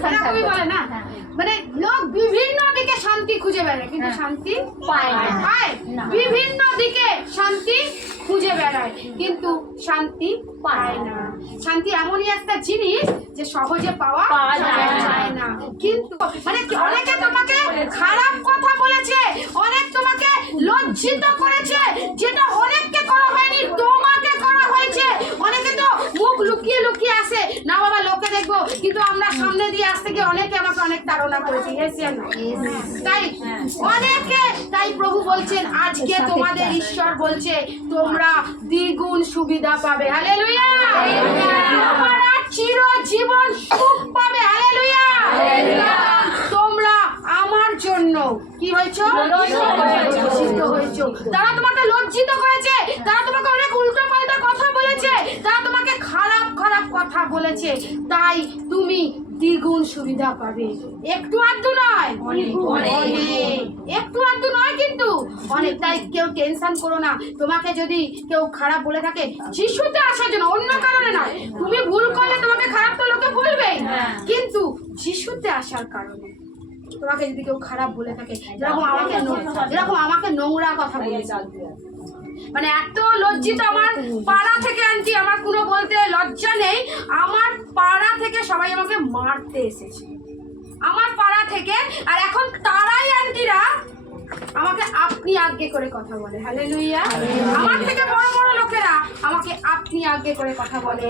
এরকমই বলে না মানে লোক বিভিন্ন দিকে শান্তি খুঁজে বেড়ায় কিন্তু হ্যাঁ। শান্তি পায় না। পায় বিভিন্ন দিকে শান্তি খুঁজে বেড়ায় কিন্তু শান্তি পায় না শান্তি এমনই একটা জিনিস যে সহজে পাওয়া যায় না। কিন্তু মানে অনেকে তোমাকে খারাপ কথা বলেছে অনেক তোমাকে লজ্জিত করেছে যেটা অনেককে করা হয়নি তোমাকে করা হয়েছে অনেকে তো মুখ লুকিয়ে লুকিয়ে আসে না বাবা লোকে দেখব। কিন্তু আমরা সামনে দিয়ে আসতে গিয়ে অনেকে আমাকে অনেক তাড়না করেছে। No? তাই? অনেকে তাই প্রভু বলছেন আজকে তোমাদের ঈশ্বর বলছে তোমরা দ্বিগুণ সুবিধা পাবে। হালেলুয়া তোমরা চিরজীবন সুখ পাবে। হালেলুয়া তোমরা আমার জন্য কি হয়েছো? লজ্জিত হয়েছো। তারা তোমাকে লজ্জিত করেছে তারা তোমাকে অনেক উল্টো পাল্টা কথা বলেছে তারা তোমাকে খারাপ খারাপ কথা বলেছে তাই তুমি দ্বিগুণ সুবিধা পাবে। একটু আধটু নয়। একটু আধটু নয় কিন্তু। অনেক তাই কেউ টেনশন করো না। তোমাকে যদি কেউ খারাপ বলে থাকে যিশুতে আসার জন্য অন্য কারণে নয়। তুমি ভুল করলে তোমাকে খারাপ তো লোকে বলবেই কিন্তু শিশুতে আসার কারণে তোমাকে যদি কেউ খারাপ বলে থাকে যেরকম আমাকে যেরকম আমাকে নোংরা কথা বলেছে। মানে এত লজ্জিত আমার পাড়া থেকে, আনটি, আমার কোনো বলতে লজ্জা নেই। আমার পাড়া থেকে সবাই আমাকে মারতে এসেছে। আমার পাড়া থেকে, আর এখন তারাই আন্টিরা আমাকে আপনি আজ্ঞে করে কথা বলে। হ্যালে লুইয়া আমার থেকে বড় বড় লোকেরা আমাকে আপনি আজ্ঞে করে কথা বলে।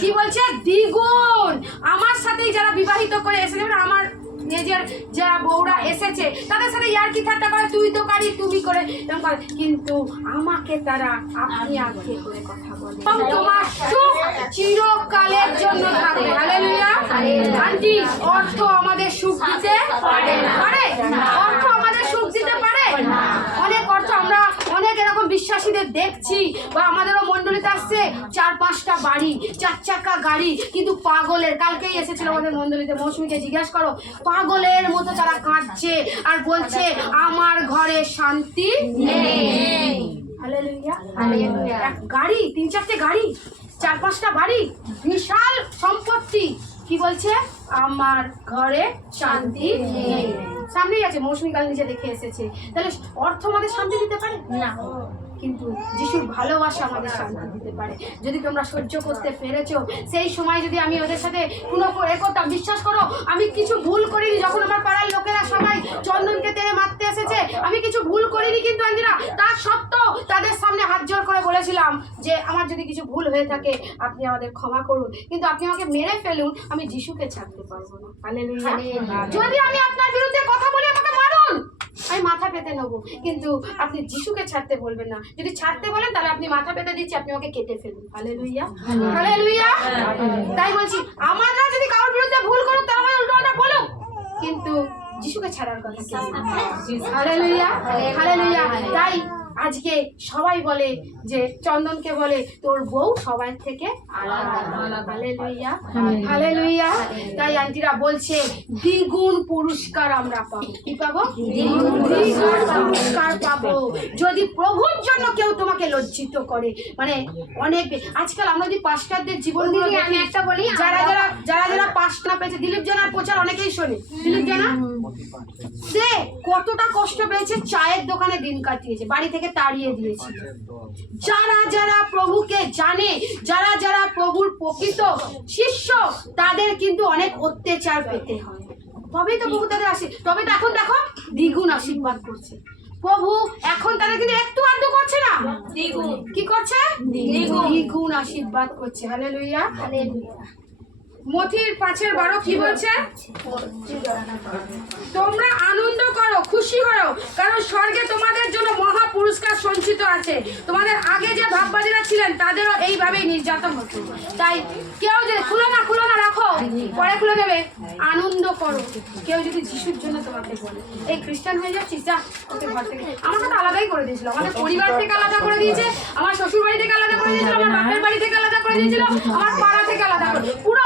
কি বলছে? দ্বিগুণ। আমার সাথেই যারা বিবাহিত করে এসেছে মানে আমার নিজের যারা বউরা এসেছে, তাদের সাথে ইয়ার্কি ঠাট্টা করে? তুই তো কারি তুমি করে কিন্তু আমাকে তারা আপনি আজ্ঞে করে কথা বলে। তোমার সুখ চিরকালের জন্য থাকবে। হালেলুইয়া আন্টি, অর্থ আমাদের সুখ দিতে পারে? পারে? অর্থ আমাদের সুখ দিতে পারে? অনেক অর্থ আমরা অনেক এরকম বিশ্বাসীদের দেখছি বা আমাদেরও মন্ডলীতে আসছে চার পাঁচটা বাড়ি চার চাকা গাড়ি কিন্তু পাগলের কালকেই এসেছিল আমাদের মন্ডলীতে মৌসুমীকে জিজ্ঞাসা করো পাগলের মতো তারা কাঁদছে আর বলছে আমার ঘরে শান্তি নেই। গাড়ি তিন চারটে গাড়ি চার পাঁচটা বাড়ি বিশাল সম্পত্তি। কি বলছে? আমার ঘরে শান্তি নেই। সামনেই আছে, মৌসুমী কাল নিজে দেখে এসেছে। তাহলে অর্থ আমাদের শান্তি দিতে পারে? না, কিন্তু যিশুর ভালোবাসা আমাদের শান্তি দিতে পারে। যদি তোমরা সহ্য করতে পেরেছ, সেই সময় যদি আমি ওদের সাথে কোনো এ করতাম বিশ্বাস করো, আমি কিছু ভুল করিনি, যখন আমার পাড়ার লোকেরা সবাই চন্দনকে তেড়ে মারতে এসেছে আমি কিছু ভুল করিনি কিন্তু আঞ্জিরা তার সত্ত্বেও তাদের সামনে হাত জোর করে বলেছিলাম যে আমার যদি কিছু ভুল হয়ে থাকে আপনি আমাদের ক্ষমা করুন। কিন্তু আপনি আমাকে মেরে ফেলুন আমি যিশুকে ছাড়তে পারব না। হালেলুয়া। যদি আমি আপনার বিরুদ্ধে কথা বলি আমাকে মারুন। আমি মাথা পেতে নেব। কিন্তু আপনি যিশুকে ছাড়তে বলবেন না। যদি ছাড়তে বলেন তাহলে আপনি মাথা পেতে দিচ্ছি আপনি আমাকে কেটে ফেলুন। হালে লুইয়া হালে লুইয়া তাই বলছি আমরা যদি কারোর বিরুদ্ধে ভুল করুক তারা আমাদের উল্টো বলুক কিন্তু যিশুকে ছাড়ার কথা হালে লুইয়া তাই আজকে সবাই বলে যে চন্দনকে বলে তোর বউ সবাই থেকে আলাদা। হালেলুইয়া হালেলুইয়া তাই আন্টিরা বলছে দ্বিগুণ পুরস্কার আমরা পাবো। কি পাবো? দ্বিগুণ পুরস্কার পাবো। যদি প্রভুর জন্য কেউ তোমাকে লজ্জিত করে মানে অনেক আজকাল আমরা যদি পাস্টারদের জীবন দিদি, আমি একটা বলি, যারা না পেয়েছে। দিলীপ জানার প্রচার অনেকেই শোনে। দিলীপ জানা? সে কতটা কষ্ট পেয়েছে চায়ের দোকানে দিন কাটিয়েছে বাড়ি থেকে তাড়িয়ে দিয়েছে। যারা যারা প্রভুকে জানে যারা যারা প্রভুর প্রকৃত শিষ্য তাদের কিন্তু অনেক অত্যাচার পেতে হয়। তবেই তো প্রভু তাদের আসে তবে তো এখন দেখো দ্বিগুণ আশীর্বাদ করছে। প্রভু এখন তারা কিন্তু একটু আদ্য করছে না? কি করছে? দ্বিগুণ। আশীর্বাদ করছে। হালে লইয়া মথির পাঁচের বারো কি বলছে? তোমরা আনন্দ করো, খুশি করো কারণ স্বর্গে তোমাদের জন্য মহা পুরস্কার সঞ্চিত আছে। তোমাদের আগে যে ভাববাদীরা ছিলেন, তাদেরও এইভাবেই নির্যাতন হতো তাই কেউ যে খুলো না খুলো না, রাখো। পরে খুলে দেবে। আনন্দ করো। কেউ যদি যিশুর জন্য তোমাকে বলে, এই খ্রিস্টান হয়ে যাচ্ছিস, যা ওকে ঘর থেকে আমাকে তো আলাদাই করে দিয়েছিল। আমাদের পরিবার থেকে আলাদা করে দিয়েছে, আমার শ্বশুর বাড়ি থেকে আলাদা করে দিয়েছিল, আমার বাপের বাড়ি থেকে আলাদা করে দিয়েছিল, আমার পাড়া থেকে আলাদা করে পুরো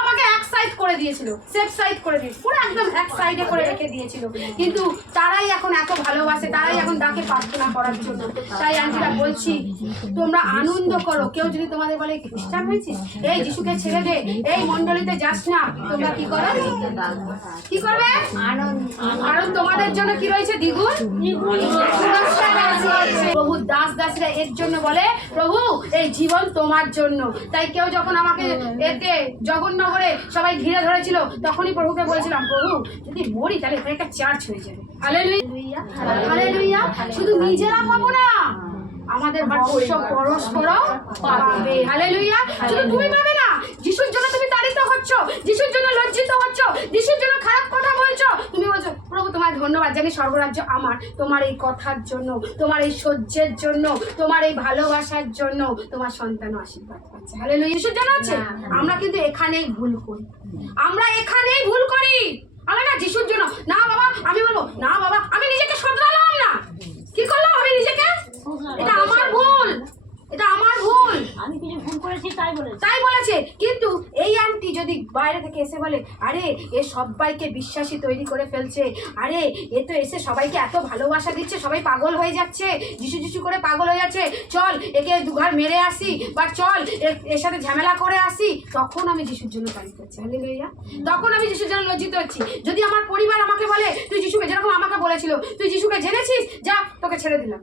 করে দিয়েছিল সেফ সাইড করে দিয়েছিল, পুরো একদম এক সাইডে করে রেখে দিয়েছিল। কিন্তু তারাই এখন এত ভালোবাসে, তারাই এখন ডাকে প্রার্থনা করার জন্য। তাই আন্টিরা বলছি, তোমরা আনন্দ করো। কেউ যদি তোমাদের বলে খ্রিস্টান হয়েছিস? এই যিশুকে ছেড়ে দে। এই মন্ডলীতে যাস না। তোমরা কি করো? কি করবে? কারণ তোমাদের জন্য কি রয়েছে? দ্বিগুণ? প্রভু দাস দাসরা এর জন্য বলে, প্রভু, এই জীবন তোমার জন্য। তাই কেউ যখন আমাকে এতে জগন্নগরে সবাই ঘিরে ধরেছিল, তখনই প্রভুকে বলেছিলাম, প্রভু, যদি মরি তাহলে এখানে একটা চার্চ হয়ে যাবে। হালেলুয়া হালেলুয়া শুধু নিজেরা পাবো না, আমাদের পরস্পর পাবে। হালেলুয়া শুধু তুমি পাবে না, যিশুর জন্য হচ্ছ যিশুর জন্য লজ্জিত হচ্ছ? যিশুর জন্য খারাপ কথা বলছো? তুমি বলছো প্রভু তোমার ধন্যবাদ জানি স্বর্গরাজ্য আমার। তোমার এই কথার জন্য তোমার এই সহ্যের জন্য তোমার এই ভালোবাসার জন্য তোমার সন্তান আশীর্বাদ পাচ্ছে। হালেলুয়া যিশুর জন্য আছে? আমরা কিন্তু এখানেই ভুল করি। আমরা এখানেই ভুল করি। আমরা না যিশুর জন্য না বাবা আমি বলব না বাবা আমি নিজেকে শোধরালাম না কি করলাম আমি নিজেকে এটা আমার ভুল এটা আমার ভুল আমি কিছু ভুল করেছি তাই বলেছি তাই বলেছে কিন্তু এই আন্টি যদি বাইরে থেকে এসে বলে, আরে, এ সবাইকে বিশ্বাসী তৈরি করে ফেলছে। আরে, এ তো এসে সবাইকে এত ভালোবাসা দিচ্ছে, সবাই পাগল হয়ে যাচ্ছে, যিশু যিশু করে পাগল হয়ে যাচ্ছে। চল, একে দুঘর মেরে আসি, বা চল এর সাথে ঝামেলা করে আসি। তখন আমি যিশুর জন্য কাজ করছি হালেলুয়া তখন আমি যিশুর জন্য লজ্জিত হচ্ছি। যদি আমার পরিবার আমাকে বলে, তুই যিশুকে যেরকম আমাকে বলেছিল, তুই যিশুকে জেনেছিস? যা, তোকে ছেড়ে দিলাম।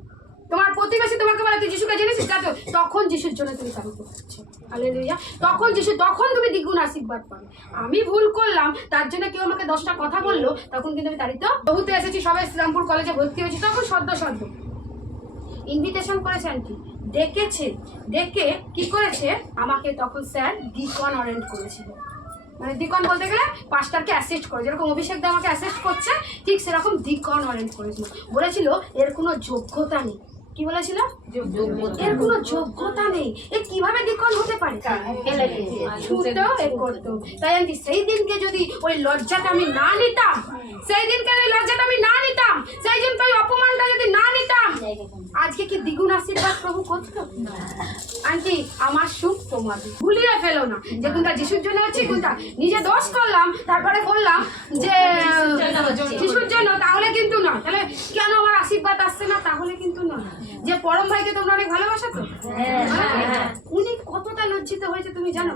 তোমার প্রতিবেশী তোমাকে বলে, তুই যিশুকে জেনেছিস? তা তো তখন যিশুর জন্য তুমি তারিত করছ হালেলুয়া তখন যিশু, তখন তুমি দ্বিগুণ আশীর্বাদ পাবে। আমি ভুল করলাম, তার জন্য কেউ আমাকে দশটা কথা বলল, তখন কিন্তু আমি তারিত বহুতে এসেছি, সবাই শ্রীরামপুর কলেজে ভর্তি হয়েছি, তখন সদ্য সদ্য। ইনভিটেশন করেছে আন্টি। ডেকেছে, ডেকে কি করেছে? আমাকে তখন স্যার ডিকন অরেন্ট করেছিল। মানে ডিকন বলতে গেলে পাস্টারকে অ্যাসিস্ট করে, যেরকম অভিষেক দা আমাকে অ্যাসিস্ট করছে, ঠিক সেরকম ডিকন অরেন্ট করেছিল। বলেছিল, এর কোনো যোগ্যতা নেই। কি বলেছিল? এর কোনো যোগ্যতা নেই। এ কীভাবে ডিকন হতে পারে? ছুটতেও এ করতো। তাই আমি সেই দিনকে যদি ওই লজ্জাটা আমি না নিতাম, সেই দিনকে ওই লজ্জাটা আমি না নিতাম, সেই দিনকে ওই অপমানটা আজকে কি দ্বিগুণ আশীর্বাদ প্রভু করতো আন্টি আমার সুখ তোমার। ভুলিয়ে ফেলো না যে কোনটা যিশুর জন্য হচ্ছে কোনটা নিজে দোষ করলাম তারপরে বললাম যে যিশুর জন্য তাহলে কিন্তু না তাহলে কেন আমার আশীর্বাদ আসছে না? তাহলে কিন্তু না যে পরম ভাইকে তোমরা অনেক ভালোবাসো তো? হ্যাঁ? উনি কতটা লজ্জিত হয়েছে তুমি জানো?